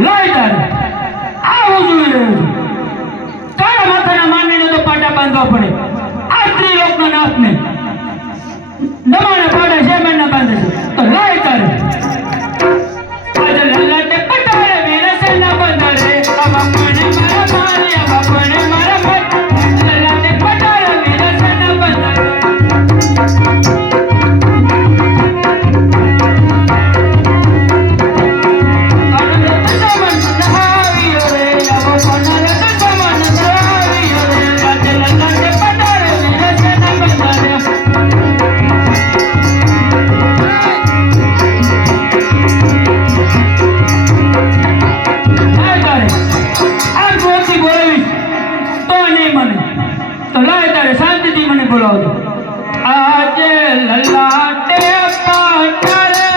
Lighter આવું જોઈ રહ્યું કાળા માથાના માનવીને તો પાટા બાંધવા પડે. આ સ્ત્રીલોકના નાથને. દમાણે પાડે છે મેં બાંધે છે? તો લાઈ મને. તો લાય તારે શાંતિથી મને બોલાવજો. આજે લલાટે પાટરે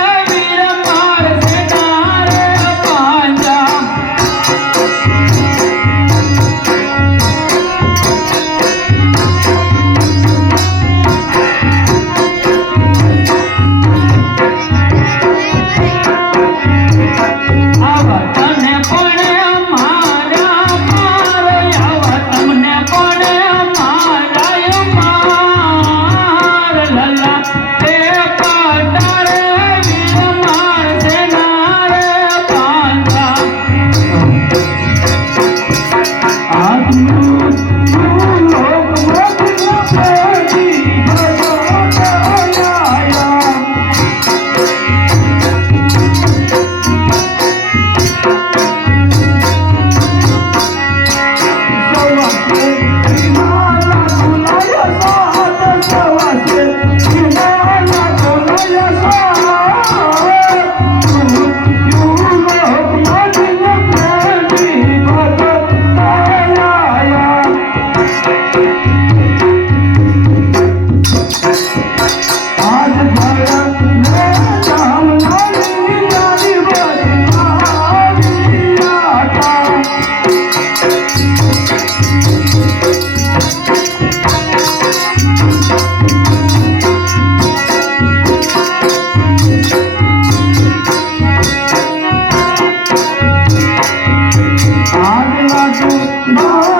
Oh,